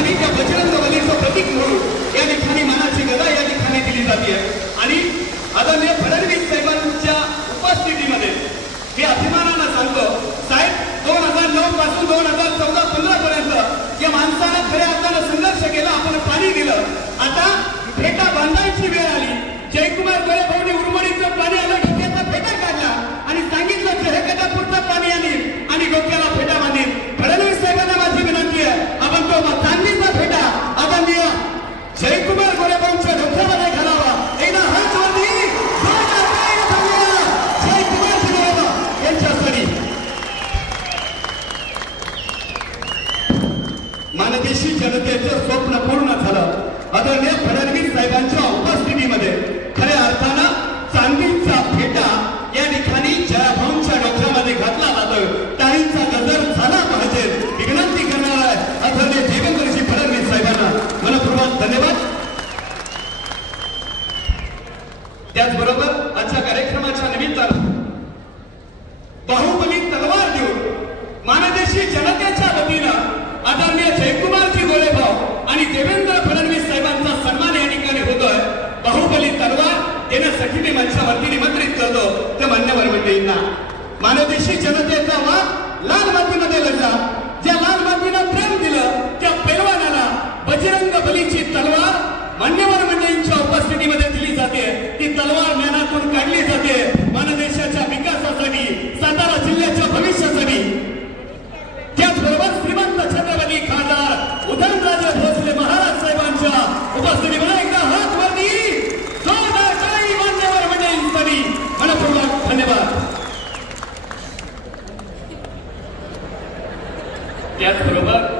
ठिकाणी त्या बजरंग बलीचं प्रतीक म्हणून या ठिकाणी मानाची गदा या ठिकाणी दिली जाते आणि आदरणीय फडणवीस साहेबांच्या उपस्थितीमध्ये मी अभिमानानं सांगतो साहेब 2009 पासून 2014-15 पर्यंत या माणसानं खऱ्या अर्थानं संघर्ष केला आपण पाणी दिलं आता फेटा बांधायची वेळ आली जयकुमार गोळे भाऊनी उर्मडीचं पाणी आलं डोक्याचा फेटा काढला आणि सांगितलं जयकटापूरचं पाणी आणीन आणि डोक्याला फेटा बांधीन फडणवीस साहेबांना माझी विनंती आहे आपण तो चांदीचा फेटा आदरणीय जयकुमार गोळे भाऊंच्या डोक्यामध्ये घालावा एकदा हात वरती जयकुमार गोळे भाऊ यांच्यासाठी मानदेशी जनतेचं स्वप्न पूर्ण झालं आदरणीय फडणवीस साहेबांच्या उपस्थितीमध्ये खऱ्या अर्थानं चांदीचा फेटा या ठिकाणी जयभाऊंच्या डोक्यामध्ये घातला जातोय टाळींचा गजर झाला पाहिजे विनंती करणार आहे आदरणीय देवेंद्रजी फडणवीस साहेबांना मनपूर्वक धन्यवाद त्याचबरोबर आजच्या कार्यक्रमाच्या निमित्तानं बाहुबली तलवार देऊन मानदेशी जनतेच्या वतीनं आदरणीय जयकुमारजी गोळे भाऊ आणि देवेंद्र फडणवीस साहेबांचा सन्मान या ठिकाणी होतोय बाहुबली तलवार देण्यासाठी मी मंचावरती निमंत्रित करतो त्या मान्यवर मंडळींना मानदेशी जनतेचा वाद लाल मातीमध्ये लढला ज्या लाल मातीनं प्रेम दिलं त्या पैलवानाला बजरंग बलीची तलवार मान्यवर मंडळींच्या उपस्थितीमध्ये दिली जाते ती तलवार ज्ञानातून काढली जाते मानदेशाच्या विकासासाठी सातारा जिल्ह्याच्या भविष्यासाठी त्याचबरोबर श्रीमंत छत्रपती खासदार उदयनराजे भोसले महाराज साहेबांच्या उपस्थितीमध्ये एकदा हात वरती जोरदार टाळी मान्यवर मंडळींसाठी मनपूर्वक धन्यवाद त्याचबरोबर